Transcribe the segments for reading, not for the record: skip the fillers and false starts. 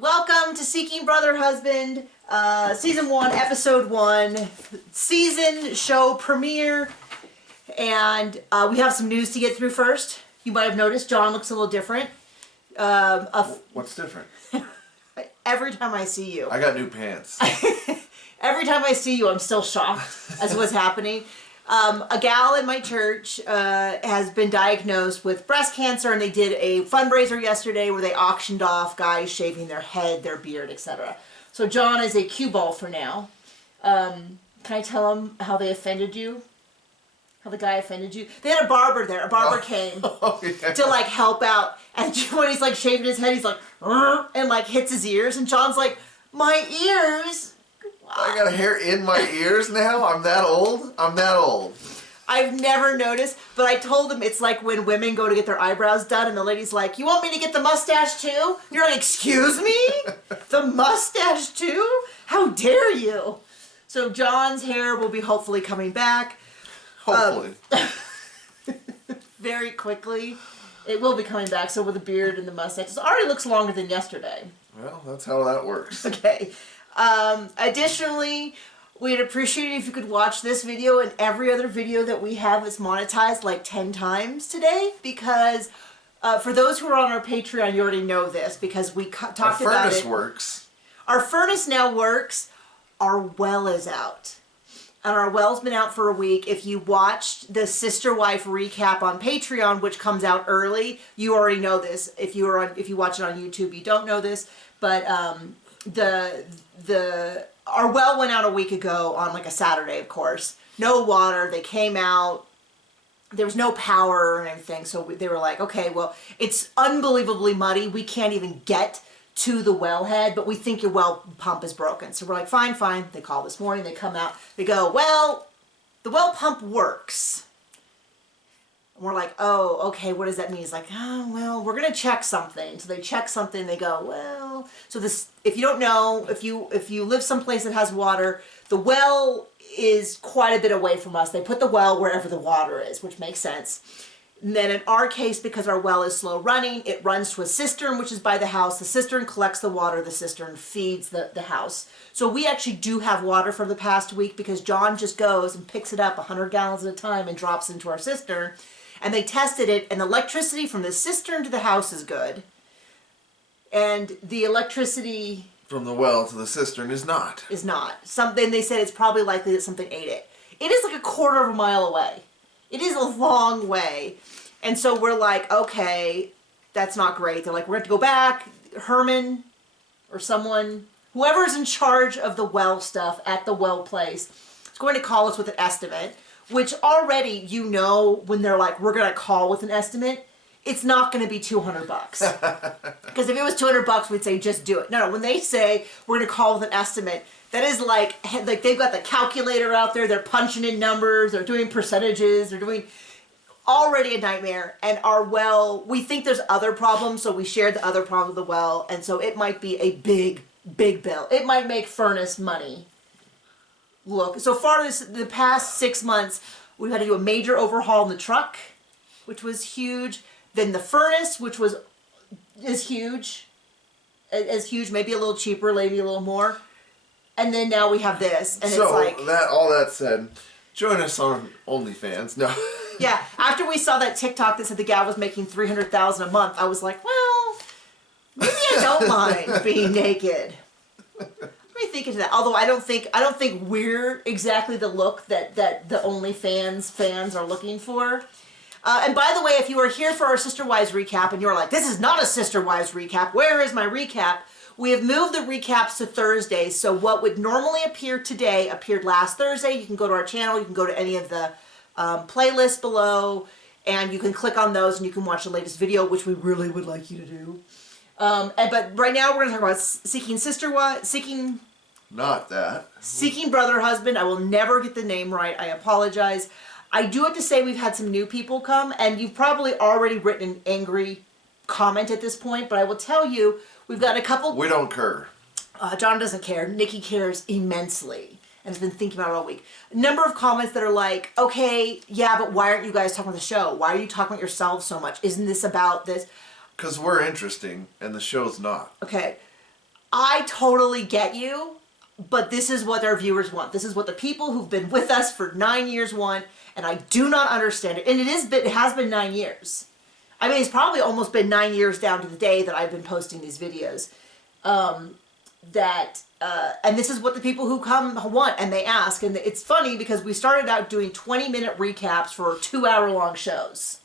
Welcome to Seeking Brother Husband, Season 1, Episode 1, season show premiere, and we have some news to get through first. You might have noticed John looks a little different. What's different? Every time I see you. I got new pants. Every time I see you, I'm still shocked as what's happening. A gal in my church has been diagnosed with breast cancer, and they did a fundraiser yesterday where they auctioned off guys shaving their head, their beard, etc. So John is a cue ball for now. Can I tell him how they offended you? How the guy offended you? They had a barber there. A barber came to like help out, and when he's like shaving his head, he's like, and like hits his ears, and John's like, my ears. I got hair in my ears now? I'm that old? I'm that old. I've never noticed, but I told him it's like when women go to get their eyebrows done and the lady's like, you want me to get the mustache too? You're like, excuse me? The mustache too? How dare you? So John's hair will be hopefully coming back. Hopefully. Very quickly. It will be coming back, so with the beard and the mustache. It already looks longer than yesterday. Well, that's how that works. Okay. Additionally, we'd appreciate it if you could watch this video and every other video that we have is monetized like 10 times today, because for those who are on our Patreon, you already know this because we talked about it. Our furnace works. Our furnace now works. Our well is out. And our well's been out for a week. If you watched the Sister Wife recap on Patreon, which comes out early, you already know this. If you watch it on YouTube, you don't know this. But our well went out a week ago on like a Saturday, of course. No water. They came out. There was no power or anything. So they were like, okay, well, it's unbelievably muddy. We can't even get to the wellhead, but we think your well pump is broken. So we're like, fine, fine. They call this morning. They come out. They go, well, the well pump works. And we're like, oh, okay, what does that mean? He's like, oh, well, we're going to check something. So they check something. They go, well, so this, if you don't know, if you live someplace that has water, the well is quite a bit away from us. They put the well wherever the water is, which makes sense. And then in our case, because our well is slow running, it runs to a cistern, which is by the house. The cistern collects the water. The cistern feeds the house. So we actually do have water for the past week because John just goes and picks it up 100 gallons at a time and drops into our cistern. And they tested it, and the electricity from the cistern to the house is good. And the electricity from the well to the cistern is not. Is not. Something they said it's probably likely that something ate it. It is like a quarter of a mile away. It is a long way. And so we're like, okay, that's not great. They're like, we're going to go back. Herman or someone, whoever's in charge of the well stuff at the well place, is going to call us with an estimate, which already, you know, when they're like, we're going to call with an estimate, it's not going to be $200. Because if it was $200, we'd say, just do it. No, when they say we're going to call with an estimate, that is like they've got the calculator out there, they're punching in numbers, they're doing percentages, they're doing already a nightmare. And our well, we think there's other problems, so we shared the other problem with the well, and so it might be a big, big bill. It might make furnace money. Look, so far the past 6 months, we've had to do a major overhaul in the truck, which was huge. Then the furnace, which is huge, maybe a little cheaper, maybe a little more. And then now we have this, and so it's like... all that said, join us on OnlyFans. No. Yeah, after we saw that TikTok that said the gal was making $300,000 a month, I was like, well, maybe I don't mind being naked. Let me think into that. Although I don't think we're exactly the look that the OnlyFans fans are looking for. And by the way, if you are here for our Sister Wives recap and you're like, this is not a Sister Wives recap, where is my recap? We have moved the recaps to Thursdays, so what would normally appear today appeared last Thursday. You can go to our channel, you can go to any of the playlists below, and you can click on those and you can watch the latest video, which we really would like you to do. But right now we're going to talk about Seeking Brother Husband. I will never get the name right. I apologize. I do have to say we've had some new people come, and you've probably already written an angry comment at this point, but I will tell you, we've got a couple... We don't care. John doesn't care. Nikki cares immensely and has been thinking about it all week. A number of comments that are like, okay, yeah, but why aren't you guys talking about the show? Why are you talking about yourselves so much? Isn't this about this? Because we're interesting, and the show's not. Okay. I totally get you, but this is what our viewers want. This is what the people who've been with us for 9 years want, and I do not understand it. And it has been 9 years. I mean, it's probably almost been 9 years down to the day that I've been posting these videos. And this is what the people who come want, and they ask. And it's funny because we started out doing 20-minute recaps for 2-hour-long shows.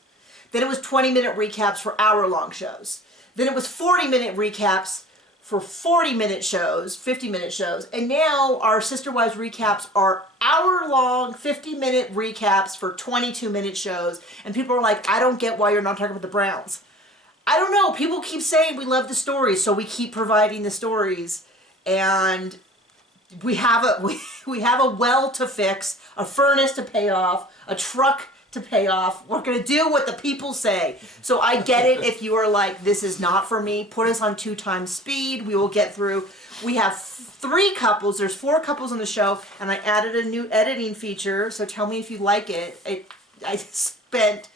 Then it was 20-minute recaps for hour-long shows. Then it was 40-minute recaps for 40-minute shows, 50-minute shows. And now our Sister Wives recaps are hour-long, 50-minute recaps for 22-minute shows. And people are like, I don't get why you're not talking about the Browns. I don't know. People keep saying we love the stories, so we keep providing the stories. And we have a well to fix, a furnace to pay off, a truck to pay off. We're going to do what the people say. So I get it if you are like, this is not for me. Put us on 2 times speed. We will get through. We have 3 couples. There's 4 couples on the show, and I added a new editing feature. So tell me if you like it. I spent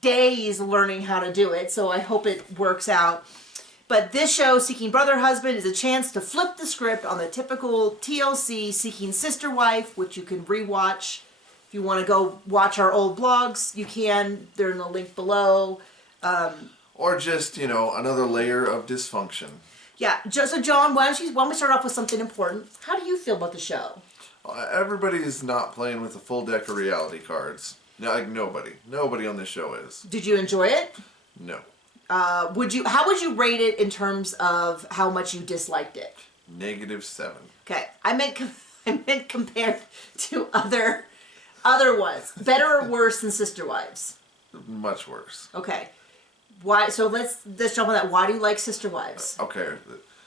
days learning how to do it, so I hope it works out. But this show, Seeking Brother Husband, is a chance to flip the script on the typical TLC Seeking Sister Wife, which you can rewatch. If you want to go watch our old blogs, you can. They're in the link below. Or just, another layer of dysfunction. Yeah. So, John, why don't we start off with something important? How do you feel about the show? Everybody's not playing with a full deck of reality cards. Like, nobody. Nobody on this show is. Did you enjoy it? No. How would you rate it in terms of how much you disliked it? -7. Okay. I meant compared to other ones. Better or worse than Sister Wives? Much worse. Okay. Why? So let's jump on that. Why do you like Sister Wives? Okay.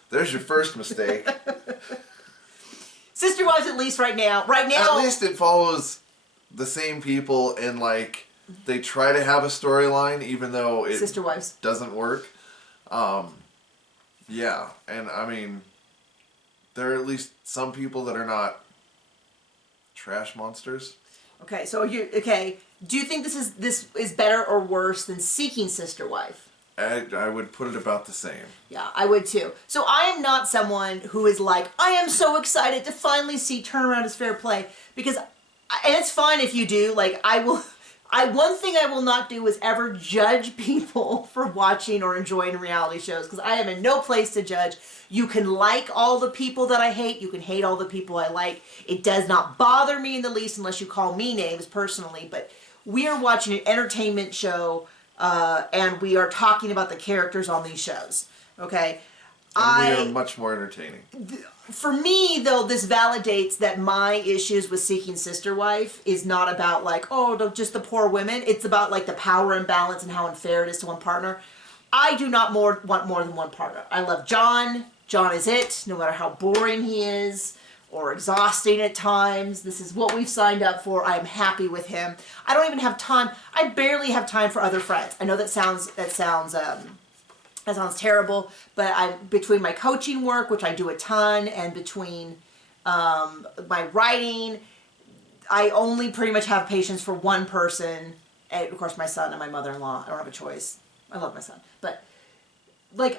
There's your first mistake. Sister Wives, at least right now. At least it follows the same people, and they try to have a storyline even though it Sister Wives doesn't work. Yeah, and I mean, there are at least some people that are not trash monsters. Okay, so do you think this is better or worse than Seeking Sister Wife? I would put it about the same. Yeah, I would too. So I am not someone who is like, I am so excited to finally see Turnaround is Fair Play, because, and it's fine if you do, one thing I will not do is ever judge people for watching or enjoying reality shows, because I am in no place to judge. You can like all the people that I hate. You can hate all the people I like. It does not bother me in the least unless you call me names personally, but we are watching an entertainment show, and we are talking about the characters on these shows, okay? And we are much more entertaining. For me, though, this validates that my issues with Seeking Sister Wife is not about just the poor women. It's about the power imbalance and how unfair it is to one partner. I do not want more than one partner. I love John. John is it, no matter how boring he is or exhausting at times. This is what we've signed up for. I am happy with him. I don't even have time. I barely have time for other friends. I know that sounds terrible, but between my coaching work, which I do a ton, and between my writing, I only pretty much have patience for one person, and of course my son and my mother-in-law. I don't have a choice. I love my son, but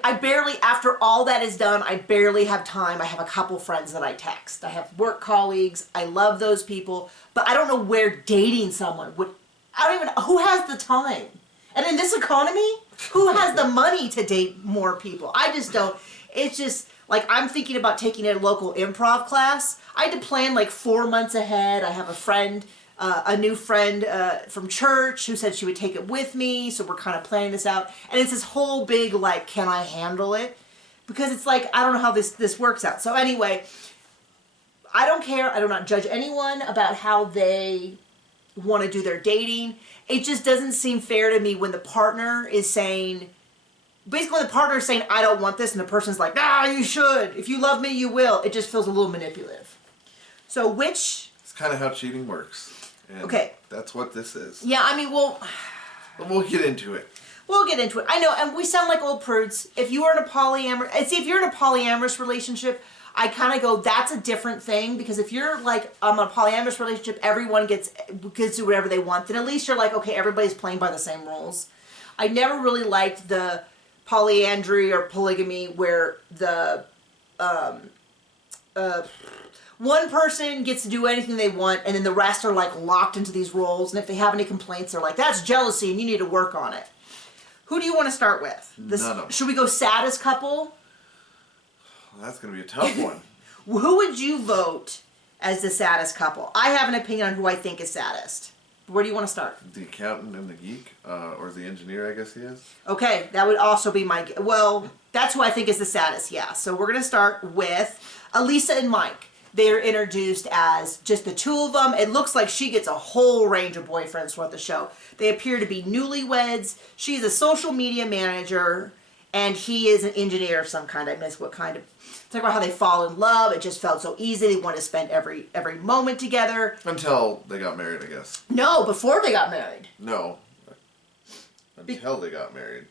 I barely, after all that is done, I barely have time. I have a couple friends that I text. I have work colleagues. I love those people, but I don't know where dating someone would. I don't even know who has the time. And in this economy, who has the money to date more people? I just don't. It's just I'm thinking about taking a local improv class. I had to plan 4 months ahead. I have a new friend from church who said she would take it with me. So we're kind of planning this out. And it's this whole big, can I handle it? Because it's I don't know how this works out. So anyway, I don't care. I do not judge anyone about how they want to do their dating. It just doesn't seem fair to me when the partner is saying, basically when the partner is saying, I don't want this, and the person's like, you should. If you love me, you will. It just feels a little manipulative. So it's kind of how cheating works. And okay. That's what this is. Yeah, I mean, But we'll get into it. We'll get into it. I know, and we sound like old prudes. If you're in a polyamorous relationship, I kind of go, that's a different thing, because if you're I'm in a polyamorous relationship, everyone gets to do whatever they want, then at least you're okay, everybody's playing by the same rules. I never really liked the polyandry or polygamy where one person gets to do anything they want, and then the rest are like locked into these roles. And if they have any complaints, they're like, "That's jealousy, and you need to work on it." Who do you want to start with? None of them. Should we go saddest couple? That's gonna be a tough one. Who would you vote as the saddest couple? I have an opinion on who I think is saddest. Where do you want to start? The accountant and the geek, or the engineer, I guess he is. Okay, that would also be my... Well, that's who I think is the saddest, yeah. So we're going to start with Elisa and Mike. They're introduced as just the two of them. It looks like she gets a whole range of boyfriends throughout the show. They appear to be newlyweds. She's a social media manager, and he is an engineer of some kind. I miss what kind of... Talk about how they fall in love. It just felt so easy. They want to spend every moment together. Until they got married, I guess. No, before they got married. No. Until they got married.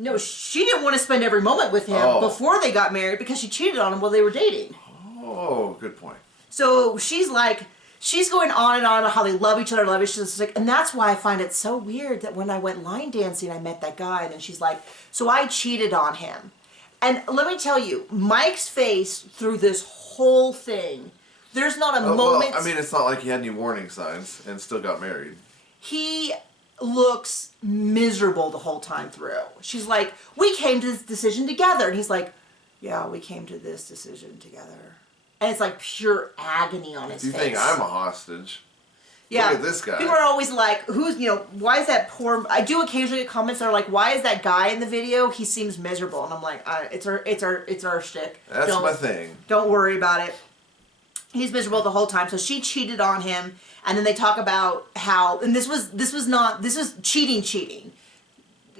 No, she didn't want to spend every moment with him before they got married because she cheated on him while they were dating. Oh, good point. So she's going on and on about how they love each other, and that's why I find it so weird that when I went line dancing, I met that guy, and then she's like, so I cheated on him. And let me tell you, Mike's face through this whole thing, there's not a moment... Well, I mean, it's not like he had any warning signs and still got married. He looks miserable the whole time through. She's like, we came to this decision together. And he's like, yeah, we came to this decision together. And it's like pure agony on his face. You think I'm a hostage? Yeah. Look at this guy. People are always like, why is that poor... I do occasionally get comments that are like, why is that guy in the video? He seems miserable. And I'm like, it's our shtick. That's my thing. Don't worry about it. He's miserable the whole time. So she cheated on him. And then they talk about how... And this was cheating.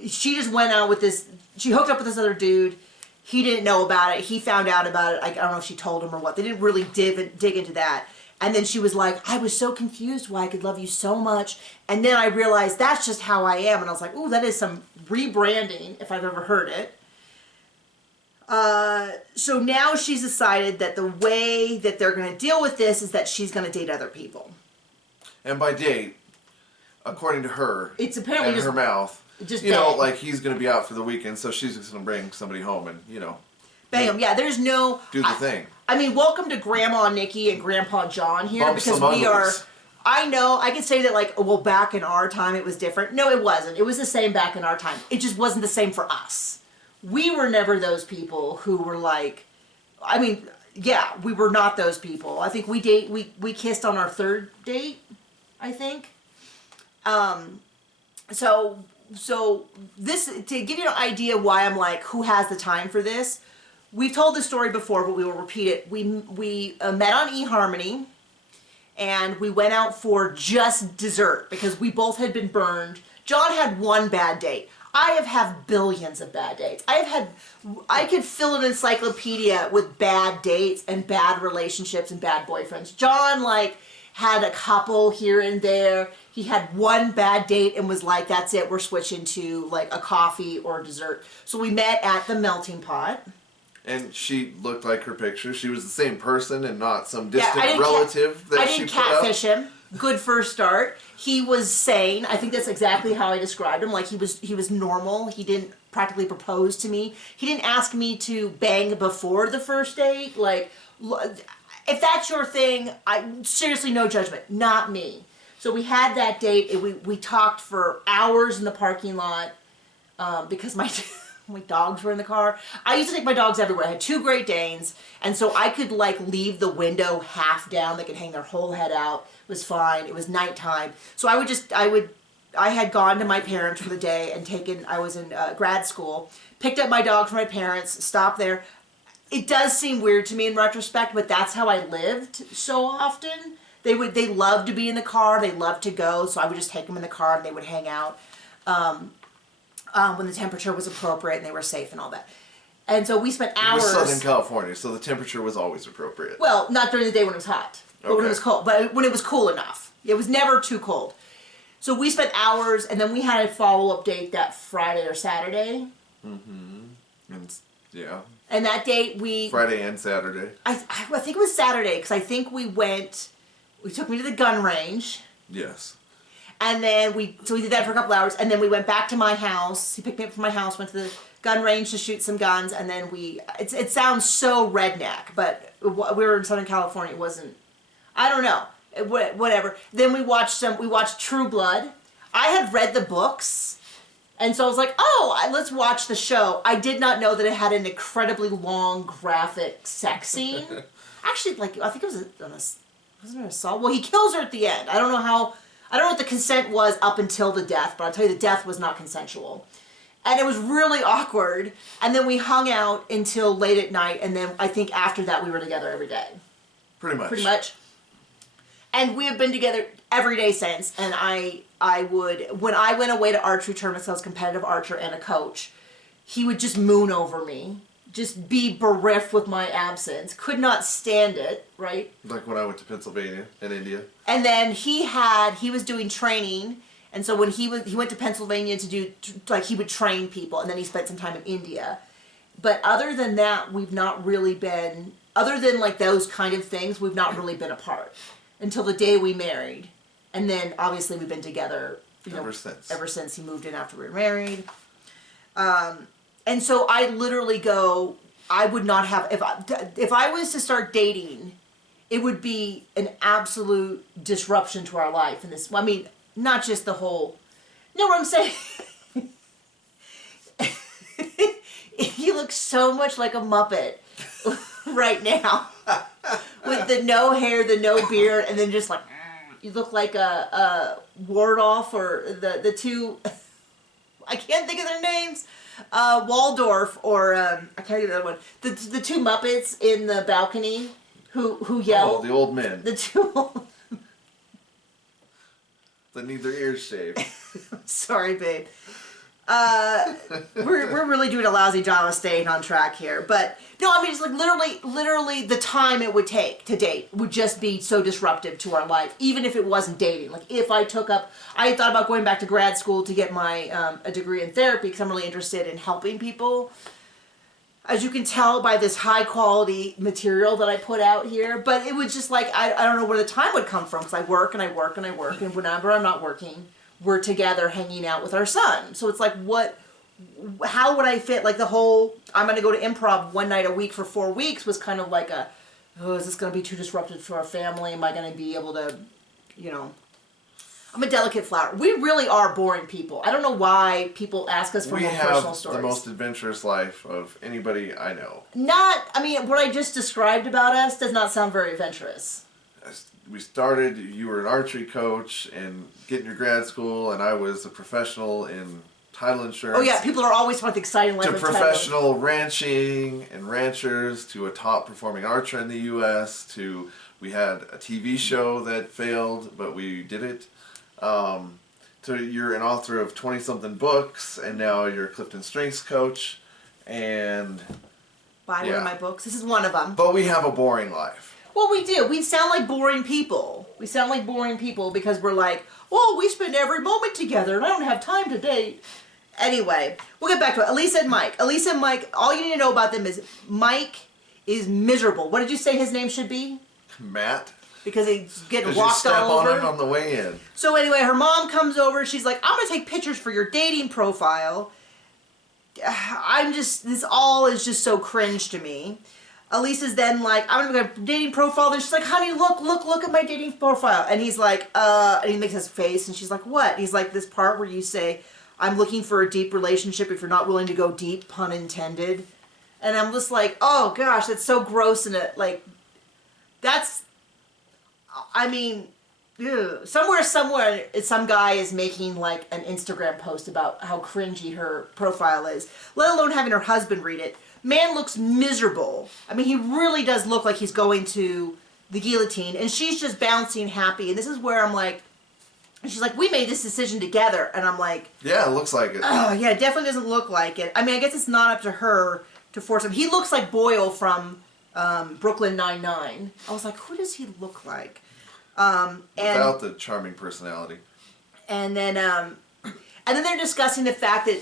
She just went out with this... She hooked up with this other dude. He didn't know about it. He found out about it. I don't know if she told him or what. They didn't really dig into that. And then she was like, I was so confused why I could love you so much. And then I realized that's just how I am. And I was like, ooh, that is some rebranding, if I've ever heard it. So now she's decided that the way that they're going to deal with this is that she's going to date other people. And by date, according to her, it's apparently and just, her mouth, just like he's going to be out for the weekend, so she's just going to bring somebody home and, bam. Yeah, there's no... Do the thing. I mean, welcome to Grandma Nikki and Grandpa John here, Bump because we are... I know, I could say that like, well, back in our time it was different. No, it wasn't. It was the same back in our time. It just wasn't the same for us. We were never those people who were like... I mean, yeah, we were not those people. I think we kissed on our third date, I think. So this, to give you an idea why I'm like, who has the time for this? We've told this story before, but we will repeat it. We met on eHarmony, and we went out for just dessert because we both had been burned. John had one bad date. I have had billions of bad dates. I could fill an encyclopedia with bad dates and bad relationships and bad boyfriends. John, like, had a couple here and there. He had one bad date and was like, that's it, we're switching to like a coffee or dessert. So we met at the Melting Pot. And she looked like her picture. She was the same person and not some distant relative that she put up. I didn't catfish him. Good first start. He was sane. I think that's exactly how I described him. Like he was normal. He didn't practically propose to me. He didn't ask me to bang before the first date. Like, if that's your thing, seriously, no judgment. Not me. So we had that date. We talked for hours in the parking lot because my dogs were in the car. I used to take my dogs everywhere. I had 2 Great Danes, and so I could like leave the window half down. They could hang their whole head out. It was fine. It was nighttime. So I had gone to my parents for the day and I was in grad school, picked up my dog from my parents, stopped there. It does seem weird to me in retrospect, but that's how I lived so often. They loved to be in the car. They loved to go, so I would just take them in the car and they would hang out when the temperature was appropriate and they were safe and all that. And so we spent hours... It was Southern California, so the temperature was always appropriate. Well, not during the day when it was hot, but when it was cold. But when it was cool enough. It was never too cold. So we spent hours, and then we had a follow-up date that Friday or Saturday. Mm-hmm. And, yeah. And that date we... Friday and Saturday. I think it was Saturday, because I think we took me to the gun range. Yes. And then we did that for a couple hours, and then we went back to my house. He picked me up from my house, went to the gun range to shoot some guns, and then it sounds so redneck, but we were in Southern California. It wasn't, I don't know, whatever. Then we watched True Blood. I had read the books, and so I was like, oh, let's watch the show. I did not know that it had an incredibly long, graphic sex scene. Actually, like, I think it wasn't it an assault? Well, he kills her at the end. I don't know what the consent was up until the death, but I'll tell you the death was not consensual. And it was really awkward. And then we hung out until late at night, and then I think after that we were together every day. Pretty much. Pretty much. And we have been together every day since. And I would, when I went away to archery tournaments, I was a competitive archer and a coach, he would just moon over me. Just be bereft with my absence. Could not stand it, right? Like when I went to Pennsylvania and India. And then he was doing training, and so when he went to Pennsylvania to do, like, he would train people, and then he spent some time in India. But other than that, we've not really been, other than like those kind of things, we've not really been apart until the day we married. And then obviously we've been together, ever since he moved in after we were married. And so I literally go, I would not have, if I was to start dating, it would be an absolute disruption to our life. And this, I mean, not just the whole, you know what I'm saying? You look so much like a Muppet right now. With the no hair, the no beard, and then just like, you look like a Wardolph or the two, I can't think of their names. Waldorf or I can't think of the other one. The two Muppets in the balcony who yell. Oh, the old men. The two old that need their ears shaved. Sorry, babe. We're really doing a lousy job of staying on track here. But no, I mean, it's like literally the time it would take to date would just be so disruptive to our life, even if it wasn't dating. Like if I had thought about going back to grad school to get my a degree in therapy because I'm really interested in helping people. As you can tell by this high quality material that I put out here, but it was just like, I don't know where the time would come from because I work and I work and I work, and whenever I'm not working, we're together hanging out with our son. So it's like, how would I fit, like the whole, I'm going to go to improv one night a week for 4 weeks was kind of like is this going to be too disruptive to our family? Am I going to be able to, I'm a delicate flower. We really are boring people. I don't know why people ask us for more personal stories. We have the most adventurous life of anybody I know. What I just described about us does not sound very adventurous. We started, you were an archery coach and getting your grad school, and I was a professional in title insurance. Oh yeah, people are always want the exciting life of title. To professional ranching and ranchers, to a top performing archer in the U.S., to we had a TV show that failed, but we did it. So you're an author of 20-something books, and now you're a Clifton Strengths coach, and buy one of my books. This is one of them. But we have a boring life. Well, we do. We sound like boring people. We sound like boring people because we're like, well, we spend every moment together, and I don't have time to date. Anyway, we'll get back to it. Elisa and Mike. Elisa and Mike, all you need to know about them is Mike is miserable. What did you say his name should be? Matt. Because he's getting walked all over. You step on him on the way in. So anyway, her mom comes over. She's like, I'm going to take pictures for your dating profile. This all is just so cringe to me. Elisa's then like, I'm going to go dating profile. Then she's like, honey, look at my dating profile. And he's like, and he makes his face. And she's like, what? And he's like, this part where you say, I'm looking for a deep relationship if you're not willing to go deep, pun intended. And I'm just like, oh gosh, that's so gross. And somewhere, some guy is making like an Instagram post about how cringy her profile is, let alone having her husband read it. Man looks miserable. I mean, he really does look like he's going to the guillotine, and she's just bouncing happy. And this is where I'm like, she's like, we made this decision together. And I'm like, yeah, it looks like it. Oh, yeah, it definitely doesn't look like it. I mean, I guess it's not up to her to force him. He looks like Boyle from Brooklyn Nine-Nine. I was like, who does he look like? Without the charming personality. And then they're discussing the fact that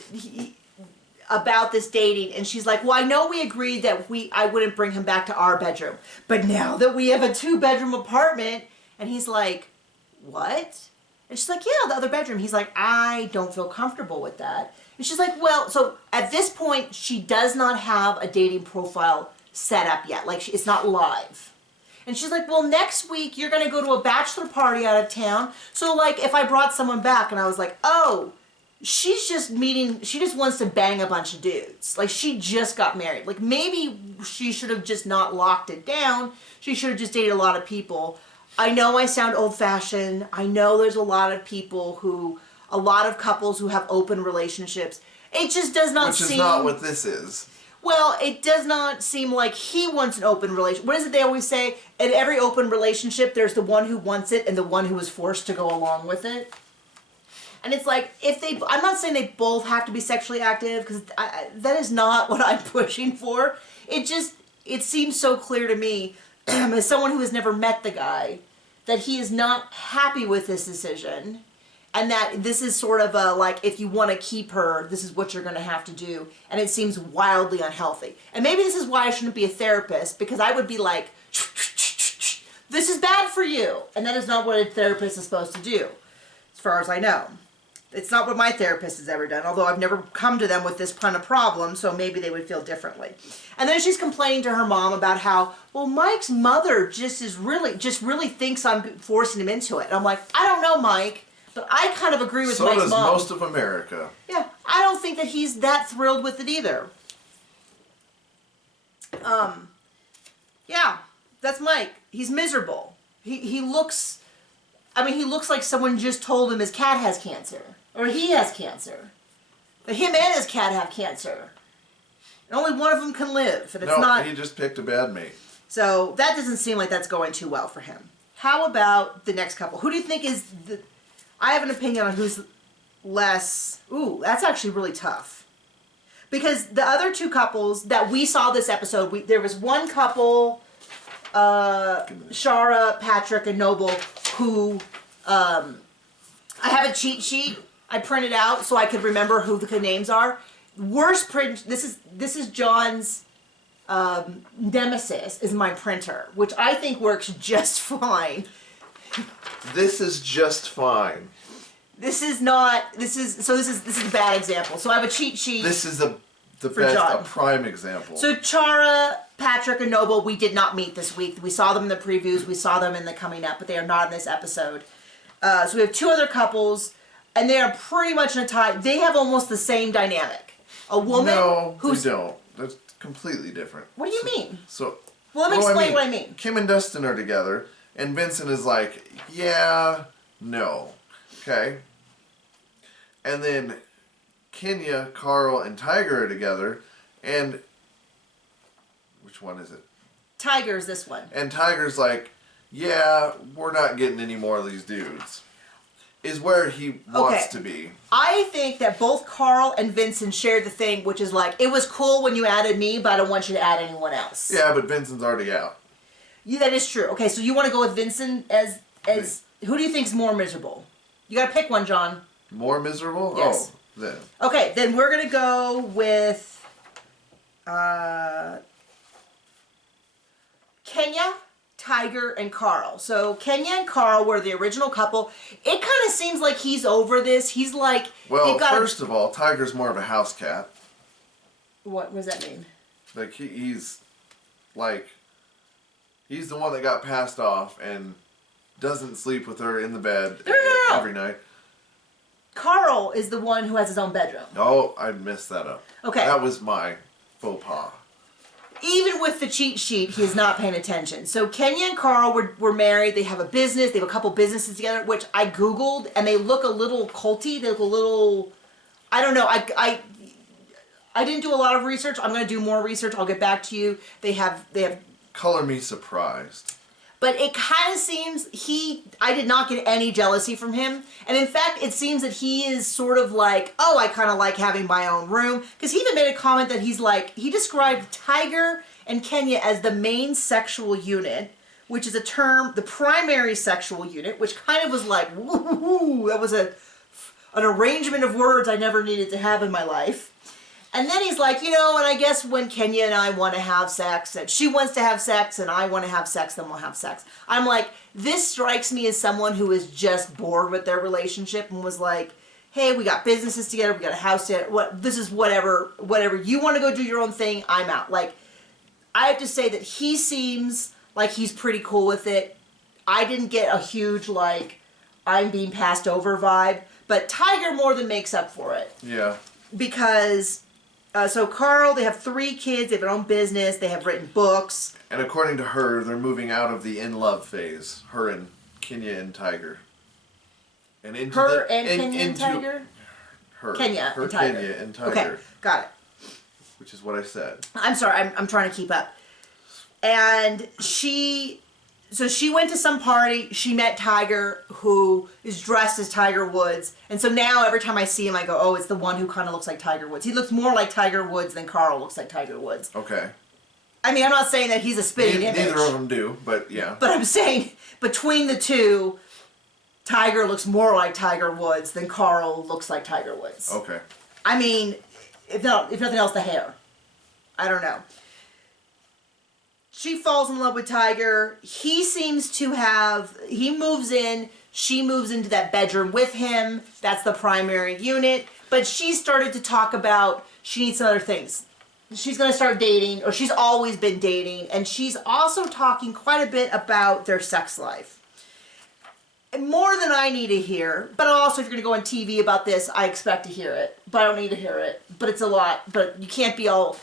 about this dating, and she's like, well, I know we agreed that I wouldn't bring him back to our bedroom, but now that we have a 2-bedroom apartment, and he's like, what? And she's like, yeah, the other bedroom. He's like, I don't feel comfortable with that. And she's like, well, so at this point, she does not have a dating profile set up yet. Like, it's not live. And she's like, well, next week, you're going to go to a bachelor party out of town. So, like, if I brought someone back, and I was like, oh, she just wants to bang a bunch of dudes. Like, she just got married. Like, maybe she should have just not locked it down. She should have just dated a lot of people. I know I sound old-fashioned. I know there's a lot of couples who have open relationships. It just does not seem... Which is not what this is. Well, it does not seem like he wants an open relationship. What is it they always say? In every open relationship, there's the one who wants it and the one who is forced to go along with it. And it's like, I'm not saying they both have to be sexually active, because that is not what I'm pushing for. It seems so clear to me, as someone who has never met the guy, that he is not happy with this decision. And that this is sort of a, like, if you want to keep her, this is what you're going to have to do. And it seems wildly unhealthy. And maybe this is why I shouldn't be a therapist, because I would be like, this is bad for you. And that is not what a therapist is supposed to do, as far as I know. It's not what my therapist has ever done, although I've never come to them with this kind of problem, so maybe they would feel differently. And then she's complaining to her mom about how, well, Mike's mother just really thinks I'm forcing him into it. And I'm like, I don't know, Mike. But I kind of agree with Mike's mom. So does most of America. Yeah, I don't think that he's that thrilled with it either. Yeah, that's Mike. He's miserable. He looks like someone just told him his cat has cancer. Or he has cancer. But him and his cat have cancer. And only one of them can live. And it's not... he just picked a bad mate. So that doesn't seem like that's going too well for him. How about the next couple? Who do you think is the... I have an opinion on who's less... Ooh, that's actually really tough. Because the other two couples that we saw this episode, there was one couple, Shara, Patrick, and Noble, who... I have a cheat sheet I printed out so I could remember who the names are. Worst print... This is John's nemesis, is my printer, which I think works just fine. This is just fine. This is a bad example. So I have a cheat sheet. This is a prime example. So Chara, Patrick, and Noble, we did not meet this week. We saw them in the previews. We saw them in the coming up, but they are not in this episode. So we have two other couples, and they are pretty much in a tie. They have almost the same dynamic. A woman who's... they don't. That's completely different. What do you mean? Well, let me explain what I mean. Kim and Dustin are together, and Vinson is like, yeah, no. Okay? And then Kenya, Carl, and Tiger are together, and... Which one is it? Tiger's this one. And Tiger's like, yeah, we're not getting any more of these dudes. Is where he wants to be. I think that both Carl and Vinson shared the thing, which is like, it was cool when you added me, but I don't want you to add anyone else. Yeah, but Vinson's already out. Yeah, that is true. Okay, so you want to go with Vinson as who do you think's more miserable? You got to pick one, John. More miserable? Yes. Oh, then. Okay, then we're going to go with Kenya, Tiger, and Carl. So Kenya and Carl were the original couple. It kind of seems like he's over this. He's like... Well, first of all, Tiger's more of a house cat. What does that mean? Like, he's the one that got passed off and doesn't sleep with her in the bed every night. Carl is the one who has his own bedroom. Oh, I messed that up. Okay. That was my faux pas. Even with the cheat sheet, he's not paying attention. So Kenya and Carl were married. They have a business. They have a couple businesses together, which I Googled, and they look a little culty. They look a little... I don't know. I didn't do a lot of research. I'm going to do more research. I'll get back to you. They have... Color me surprised. But it kind of seems I did not get any jealousy from him. And in fact, it seems that he is sort of like, oh, I kind of like having my own room. Because he even made a comment that he's like, he described Tiger and Kenya as the main sexual unit, which is a term, the primary sexual unit, which kind of was like, woo, that was an arrangement of words I never needed to have in my life. And then he's like, and I guess when Kenya and I want to have sex, and she wants to have sex, and I want to have sex, then we'll have sex. I'm like, this strikes me as someone who is just bored with their relationship and was like, hey, we got businesses together, we got a house together, this is whatever you want to go do your own thing, I'm out. Like, I have to say that he seems like he's pretty cool with it. I didn't get a huge, like, I'm being passed over vibe, but Tiger more than makes up for it. Yeah. Because... so Carl, they have 3 kids, they have their own business, they have written books. And according to her, they're moving out of the in-love phase. Her and Kenya and Tiger. And into Kenya and Tiger? Kenya and Tiger. Kenya and Tiger. Okay, got it. Which is what I said. I'm sorry, I'm trying to keep up. And so she went to some party, she met Tiger, who is dressed as Tiger Woods, and so now every time I see him I go, oh, it's the one who kind of looks like Tiger Woods. He looks more like Tiger Woods than Carl looks like Tiger Woods. Okay. I mean, I'm not saying that he's a spitting image. Neither of them do, but yeah. But I'm saying, between the two, Tiger looks more like Tiger Woods than Carl looks like Tiger Woods. Okay. I mean, if nothing else, the hair. I don't know. She falls in love with Tiger. He seems to he moves in. She moves into that bedroom with him. That's the primary unit. But she started to talk about she needs some other things. She's going to start dating, or she's always been dating. And she's also talking quite a bit about their sex life. More than I need to hear. But also, if you're going to go on TV about this, I expect to hear it. But I don't need to hear it. But it's a lot. But you can't be all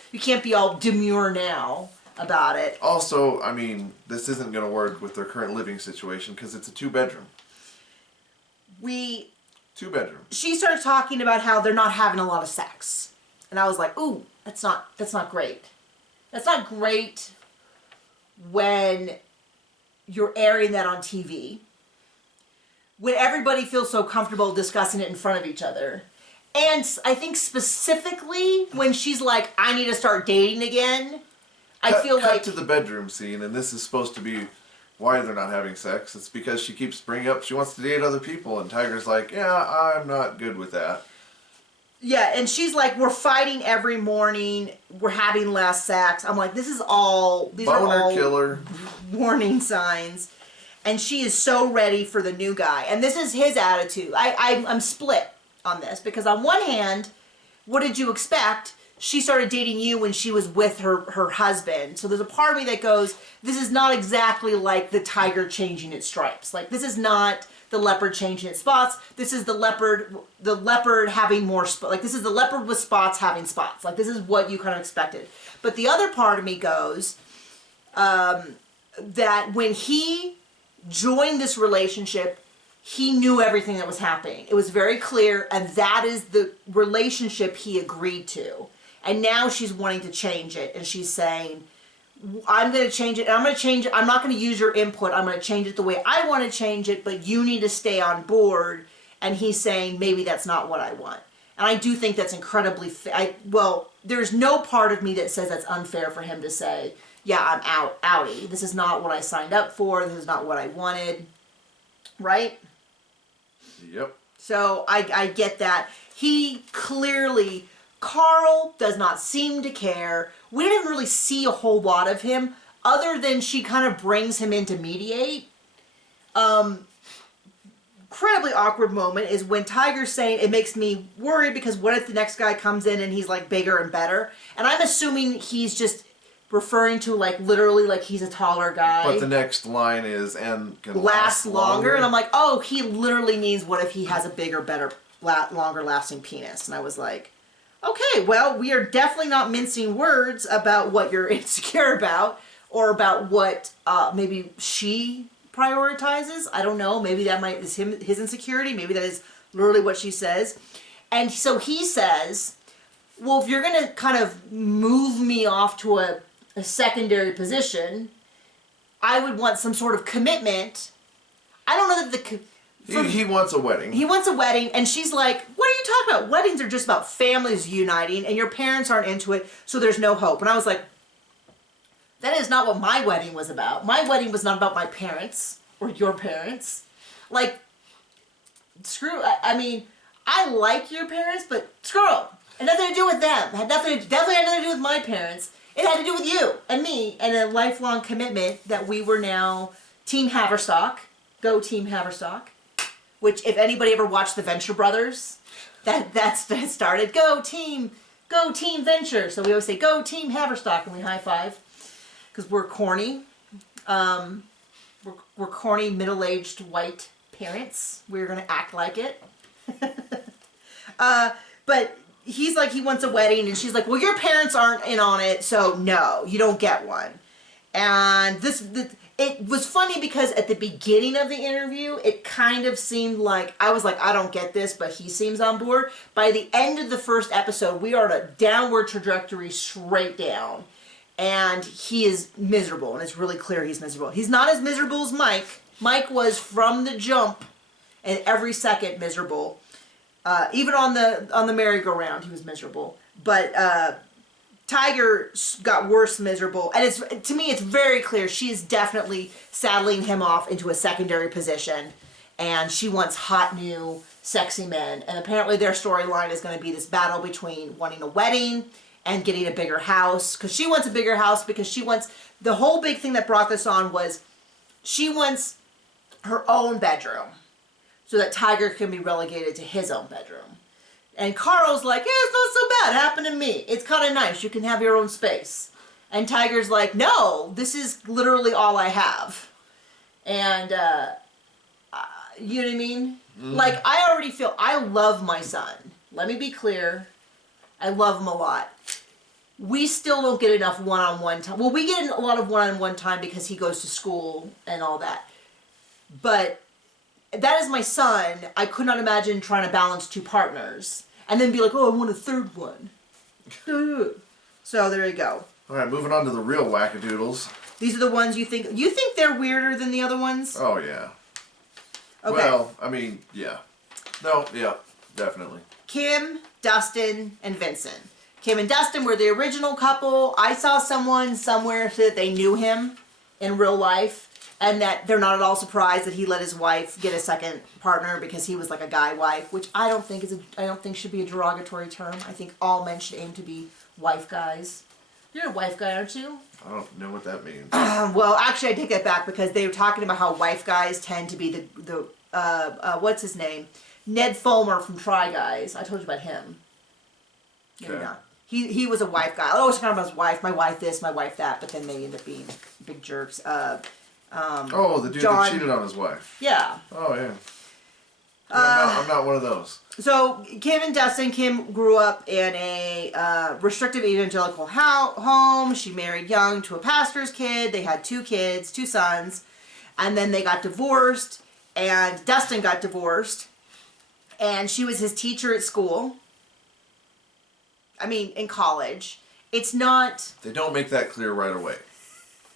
demure now about it. Also, I mean, this isn't going to work with their current living situation because it's a 2-bedroom. 2-bedroom. She started talking about how they're not having a lot of sex. And I was like, ooh, that's not great. That's not great when you're airing that on TV. When everybody feels so comfortable discussing it in front of each other. And I think specifically when she's like, I need to start dating again. Cut to the bedroom scene, and this is supposed to be why they're not having sex. It's because she keeps bringing up she wants to date other people, and Tiger's like, yeah, I'm not good with that. Yeah, and she's like, we're fighting every morning, we're having less sex. I'm like, these are all killer warning signs. And she is so ready for the new guy. And this is his attitude. I'm split on this, because on one hand, what did you expect? She started dating you when she was with her husband. So there's a part of me that goes, this is not exactly like the tiger changing its stripes. Like, this is not the leopard changing its spots. This is the leopard having more spots. Like, this is the leopard with spots having spots. Like, this is what you kind of expected. But the other part of me goes, that when he joined this relationship, he knew everything that was happening. It was very clear, and that is the relationship he agreed to. And now she's wanting to change it, and she's saying, I'm going to change it, and I'm going to change it. I'm not going to use your input. I'm going to change it the way I want to change it, but you need to stay on board. And he's saying, maybe that's not what I want. And I do think that's incredibly there's no part of me that says that's unfair for him to say, yeah, I'm outie. This is not what I signed up for. This is not what I wanted. Right? Yep. So I get that. He clearly... Carl does not seem to care. We didn't really see a whole lot of him, other than she kind of brings him in to mediate. Incredibly awkward moment is when Tiger's saying, it makes me worry because what if the next guy comes in and he's like bigger and better? And I'm assuming he's just referring to like literally like he's a taller guy. But the next line is, and can last longer. And I'm like, oh, he literally means what if he has a bigger, better, longer lasting penis? And I was like... Okay, well, we are definitely not mincing words about what you're insecure about, or about what maybe she prioritizes. I don't know. Maybe that is his insecurity. Maybe that is literally what she says. And so he says, well, if you're going to kind of move me off to a secondary position, I would want some sort of commitment. I don't know that he wants a wedding. He wants a wedding, and she's like, what are you talking about? Weddings are just about families uniting, and your parents aren't into it, so there's no hope. And I was like, that is not what my wedding was about. My wedding was not about my parents, or your parents. Like, I mean, I like your parents, but screw them. Had nothing to do with them. Definitely had nothing to do with my parents. It had to do with you and me and a lifelong commitment that we were now Team Haverstock. Go Team Haverstock. Which, if anybody ever watched the Venture Brothers, that's started. Go Team Venture. So we always say, go Team Haverstock, and we high five. Because we're corny. We're corny, middle-aged white parents. We're going to act like it. But he's like, he wants a wedding, and she's like, well, your parents aren't in on it, so no, you don't get one. And it was funny because at the beginning of the interview, it kind of seemed like, I was like, I don't get this, but he seems on board. By the end of the first episode, we are on a downward trajectory straight down. And he is miserable, and it's really clear he's miserable. He's not as miserable as Mike. Mike was from the jump, and every second miserable. Even on the merry-go-round, he was miserable. But Tiger got worse miserable, and to me, it's very clear she is definitely saddling him off into a secondary position, and she wants hot, new, sexy men. And apparently, their storyline is going to be this battle between wanting a wedding and getting a bigger house, because she wants a bigger house, because she wants, the whole big thing that brought this on was she wants her own bedroom so that Tiger can be relegated to his own bedroom. And Carl's like, yeah, it's not so bad, it happened to me. It's kind of nice, you can have your own space. And Tiger's like, no, this is literally all I have. And, you know what I mean? Like, I already feel, I love my son. Let me be clear. I love him a lot. We still don't get enough one-on-one time. Well, we get a lot of one-on-one time because he goes to school and all that. But that is my son. I could not imagine trying to balance two partners and then be like, oh, I want a third one. So there you go. All right, moving on to the real wackadoodles. These are the ones you think they're weirder than the other ones? Oh, yeah. Okay. Well, I mean, yeah. No, yeah, definitely. Kim, Dustin, and Vinson. Kim and Dustin were the original couple. I saw someone somewhere say that they knew him in real life and that they're not at all surprised that he let his wife get a second partner because he was like a guy wife, which I don't think should be a derogatory term. I think all men should aim to be wife guys. You're a wife guy, aren't you? I don't know what that means. Well, actually, I take that back because they were talking about how wife guys tend to be the what's his name? Ned Fulmer from Try Guys. I told you about him. Maybe not. He was a wife guy. I always talking about his wife. My wife this, my wife that. But then they end up being big jerks. The dude that cheated on his wife. Yeah. Oh, yeah. I'm not one of those. So, Kim and Dustin, Kim grew up in a restrictive evangelical home. She married young to a pastor's kid. They had 2 kids, 2 sons. And then they got divorced. And Dustin got divorced. And she was his teacher at school. I mean, in college. It's not... They don't make that clear right away.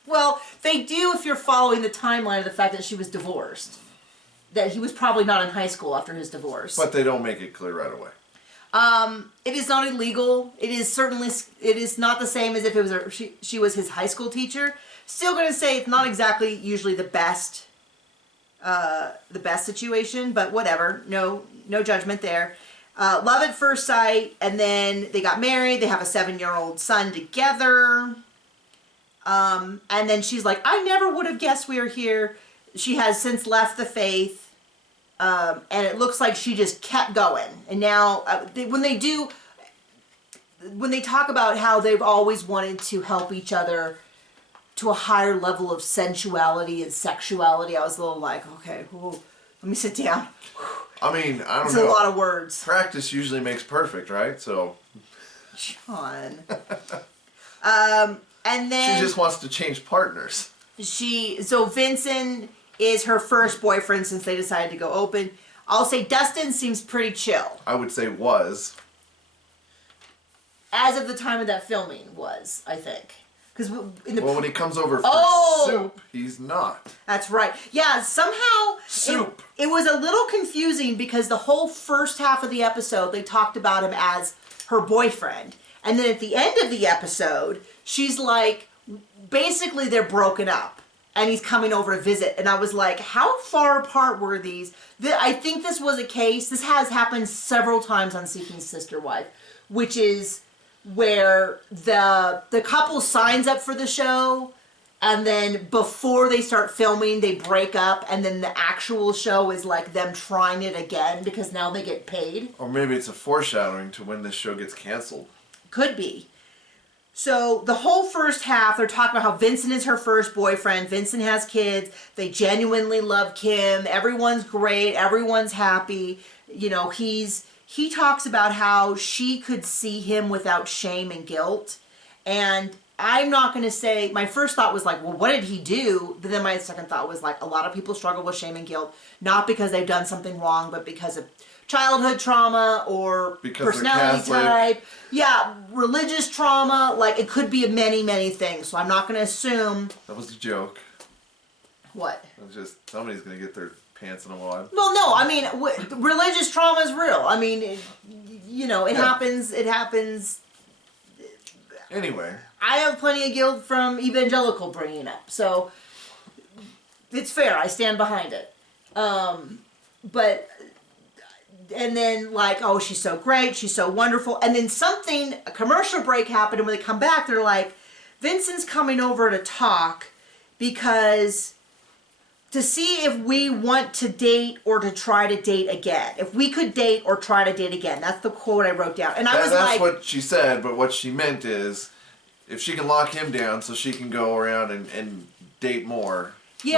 Well, they do if you're following the timeline of the fact that she was divorced. That he was probably not in high school after his divorce. But they don't make it clear right away. It is not illegal. It is not the same as if it was she was his high school teacher. Still going to say it's not exactly usually the best situation, but whatever. No judgment there. Love at first sight, and then they got married. They have a 7-year-old son together. And then she's like, I never would have guessed we were here. She has since left the faith. And it looks like she just kept going. And now, when they talk about how they've always wanted to help each other to a higher level of sensuality and sexuality, I was a little like, okay, let me sit down. I mean, I don't know. It's a lot of words. Practice usually makes perfect, right? So. John. And then. She just wants to change partners. So Vinson is her first boyfriend since they decided to go open. I'll say Dustin seems pretty chill. I would say was. As of the time of that filming was, I think. When he comes over for soup, he's not. That's right. Yeah, somehow soup. It was a little confusing because the whole first half of the episode they talked about him as her boyfriend. And then at the end of the episode, she's like, basically they're broken up. And he's coming over to visit. And I was like, how far apart were these? I think this was a case, this has happened several times on Seeking Sister Wife, which is where the couple signs up for the show, and then before they start filming, they break up, and then the actual show is like them trying it again because now they get paid. Or maybe it's a foreshadowing to when this show gets canceled. Could be. So the whole first half, they're talking about how Vinson is her first boyfriend. Vinson has kids. They genuinely love Kim. Everyone's great. Everyone's happy. You know, he talks about how she could see him without shame and guilt. And I'm not going to say, my first thought was like, well, what did he do? But then my second thought was like, a lot of people struggle with shame and guilt, not because they've done something wrong, but because of childhood trauma or because personality type. Yeah, religious trauma. Like, it could be many, many things. So I'm not going to assume. That was a joke. What? It was just, somebody's going to get their pants in a wad. Well, no, I mean, religious trauma is real. I mean, it happens. It happens. Anyway. I have plenty of guilt from evangelical bringing up, so it's fair. I stand behind it. But, and then like, oh, she's so great, she's so wonderful, and then a commercial break happened, and when they come back, they're like, Vincent's coming over to talk because to see if we want to date or to try to date again. If we could date or try to date again. That's the quote I wrote down. And that's what she said, but what she meant is if she can lock him down so she can go around and date more with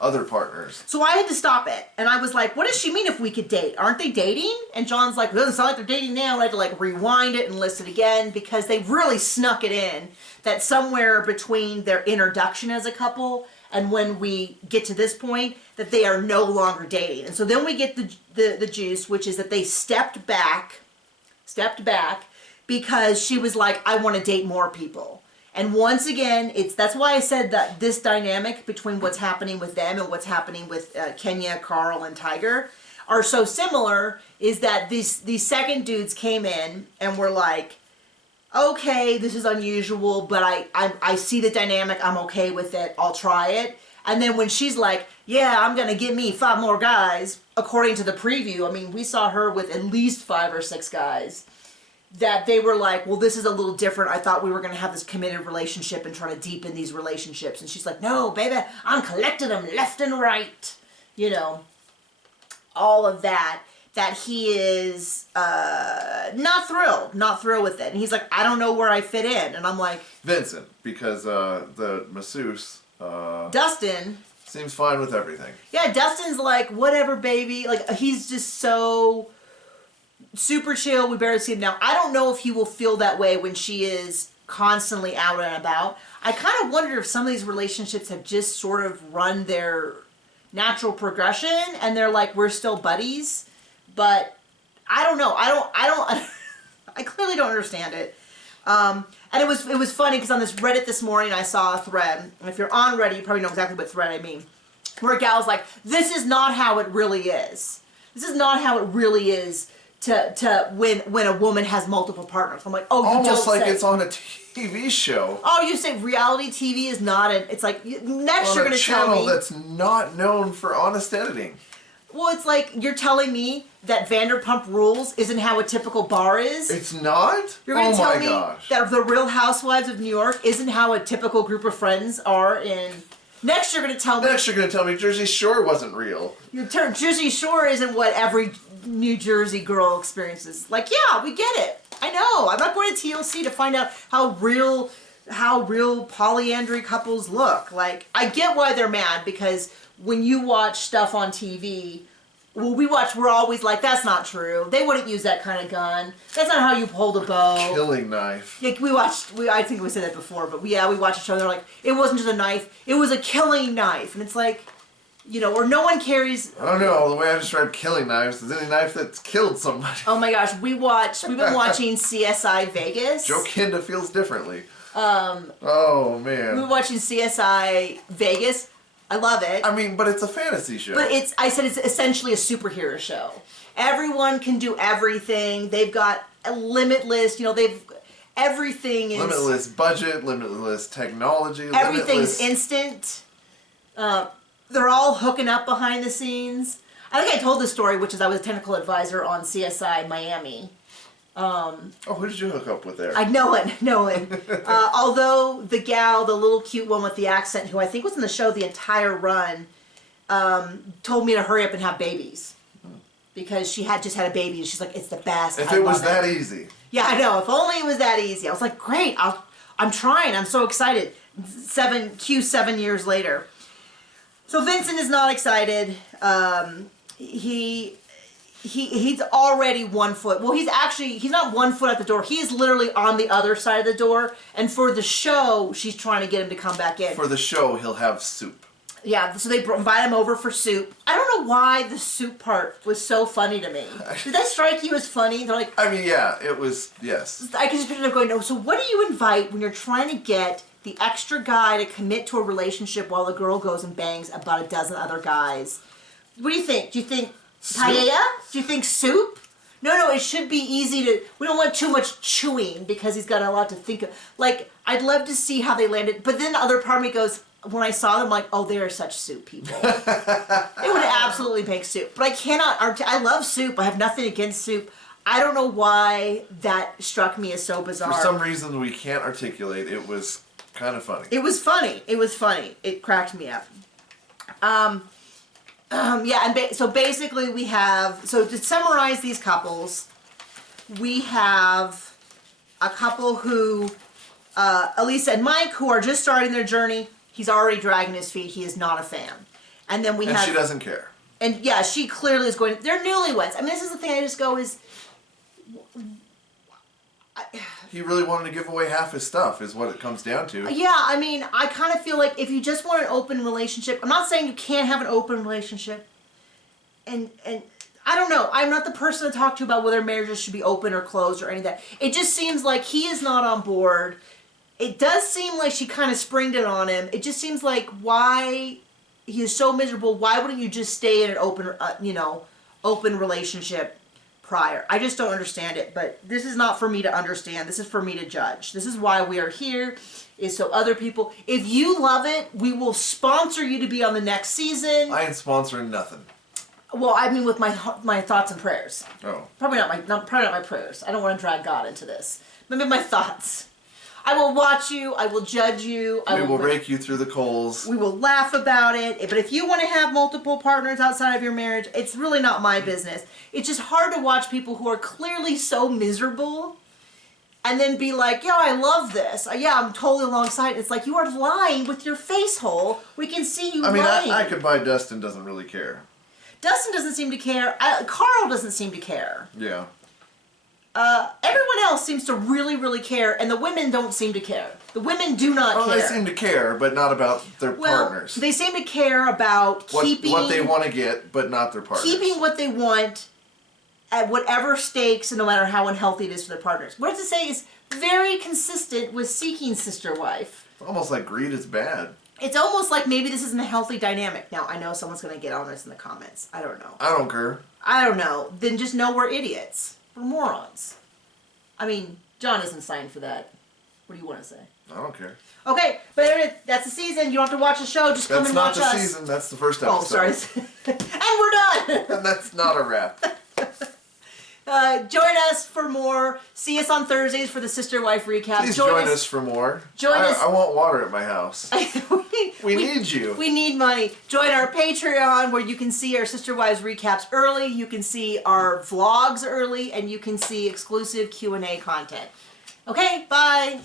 other partners. So I had to stop it. And I was like, what does she mean if we could date? Aren't they dating? And John's like, it doesn't sound like they're dating now. And I had to like rewind it and listen again because they really snuck it in that somewhere between their introduction as a couple and when we get to this point, that they are no longer dating. And so then we get the juice, which is that they stepped back because she was like, I want to date more people. And once again, that's why I said that this dynamic between what's happening with them and what's happening with Kenya, Carl, and Tiger are so similar, is that these second dudes came in and were like, okay, this is unusual, but I see the dynamic, I'm okay with it, I'll try it. And then when she's like, yeah, I'm going to get me 5 more guys, according to the preview, I mean, we saw her with at least 5 or 6 guys, that they were like, well, this is a little different. I thought we were going to have this committed relationship and try to deepen these relationships. And she's like, no, baby, I'm collecting them left and right. You know, all of that. That he is not thrilled with it. And he's like, I don't know where I fit in. And I'm like... Vincent, because the masseuse... Dustin... seems fine with everything. Yeah, Dustin's like, whatever, baby. Like, he's just so super chill. We barely see him now. I don't know if he will feel that way when she is constantly out and about. I kind of wonder if some of these relationships have just sort of run their natural progression and they're like, we're still buddies. But I don't know. I clearly don't understand it. And it was funny because on this Reddit this morning I saw a thread. And if you're on Reddit, you probably know exactly what thread I mean. Where a gal's like, this is not how it really is. This is not how it really is to when a woman has multiple partners. I'm like, oh, you almost don't like say. It's on a TV show. Oh, you say reality TV is not it's like, next you're going to tell me. On a channel that's not known for honest editing. Well, it's like you're telling me that Vanderpump Rules isn't how a typical bar is. It's not? You're going to tell me that The Real Housewives of New York isn't how a typical group of friends are in... Next, you're going to tell me... Jersey Shore wasn't real. Jersey Shore isn't what every New Jersey girl experiences. Like, yeah, we get it. I know. I'm not going to TLC to find out how real polyandry couples look. Like, I get why they're mad, because... when you watch stuff on TV, we're always like, that's not true. They wouldn't use that kind of gun. That's not how you hold a bow. Killing knife. Yeah, I think we said that before, but we watched a show and they're like, it wasn't just a knife, it was a killing knife. And it's like, or no one carries... I don't know, the way I describe killing knives is any knife that's killed somebody. Oh my gosh, we've been watching CSI Vegas. Joe Kinda feels differently. Oh man. We were watching CSI Vegas. I love it. I mean, but it's a fantasy show. But it's essentially a superhero show. Everyone can do everything. They've got a limitless, everything is... limitless budget, limitless technology, everything's instant. They're all hooking up behind the scenes. I think I told this story, which is I was a technical advisor on CSI Miami. who did you hook up with there? No one. Although the gal, the little cute one with the accent, who I think was in the show the entire run, told me to hurry up and have babies. Because she had just had a baby and she's like, it's the best. If it was that easy. Yeah, I know. If only it was that easy. I was like, great. I'm trying. I'm so excited. 7 years later. So Vinson is not excited. He's already 1 foot. Well, he's not 1 foot at the door. He is literally on the other side of the door. And for the show, she's trying to get him to come back in. For the show, he'll have soup. Yeah, so they invite him over for soup. I don't know why the soup part was so funny to me. Did that strike you as funny? They're like, I mean, yeah, it was, yes. I can just picture them going, no, so what do you invite when you're trying to get the extra guy to commit to a relationship while the girl goes and bangs about a dozen other guys? What do you think? Do you think paella? Do you think soup? No, it should be easy to... We don't want too much chewing because he's got a lot to think of. Like, I'd love to see how they landed. But then the other part of me goes... When I saw them, like, oh, they are such soup people. They would absolutely make soup. But I cannot... I love soup. I have nothing against soup. I don't know why that struck me as so bizarre. For some reason we can't articulate. It was kind of funny. It was funny. It cracked me up. Yeah, and so basically we have... So to summarize these couples, we have a couple who... Elisa and Mike, who are just starting their journey. He's already dragging his feet. He is not a fan. And then we have... And she doesn't care. And yeah, she clearly is going... They're newlyweds. I mean, this is the thing I just go is... He really wanted to give away half his stuff, is what it comes down to. Yeah, I mean, I kind of feel like if you just want an open relationship... I'm not saying you can't have an open relationship. And I don't know. I'm not the person to talk to about whether marriages should be open or closed or any of that. It just seems like he is not on board. It does seem like she kind of springed it on him. It just seems like why he is so miserable. Why wouldn't you just stay in an open, open relationship prior? I just don't understand it. But this is not for me to understand. This is for me to judge. This is why we are here, is so other people. If you love it, we will sponsor you to be on the next season. I ain't sponsoring nothing. Well, I mean, with my thoughts and prayers. Oh. Probably not my prayers. I don't want to drag God into this. Maybe my thoughts. I will watch you. I will judge you. We will rake you through the coals. We will laugh about it. But if you want to have multiple partners outside of your marriage, it's really not my business. It's just hard to watch people who are clearly so miserable and then be like, yo, I love this. Yeah, I'm totally alongside. It's like, you are lying with your face hole. We can see you lying. I mean, I could buy Dustin doesn't really care. Dustin doesn't seem to care. Carl doesn't seem to care. Yeah. Everyone else seems to really, really care, and the women don't seem to care. The women do not care. They seem to care, but not about their partners. They seem to care about keeping... What they want to get, but not their partners. Keeping what they want at whatever stakes, and no matter how unhealthy it is for their partners. What does it say is very consistent with seeking sister wife. It's almost like greed is bad. It's almost like maybe this isn't a healthy dynamic. Now, I know someone's going to get on this in the comments. I don't know. I don't care. I don't know. Then just know we're idiots. We're morons. I mean, John isn't signed for that. What do you want to say? I don't care. Okay, but there it is. That's the season. You don't have to watch the show. Just come and watch us. That's not the season. That's the first episode. Oh, sorry. And we're done. And that's not a wrap. Join us for more. See us on Thursdays for the sister-wife recap. Please join us for more. I want water at my house. We need you. We need money. Join our Patreon where you can see our Sister Wives recaps early. You can see our vlogs early. And you can see exclusive Q&A content. Okay, bye.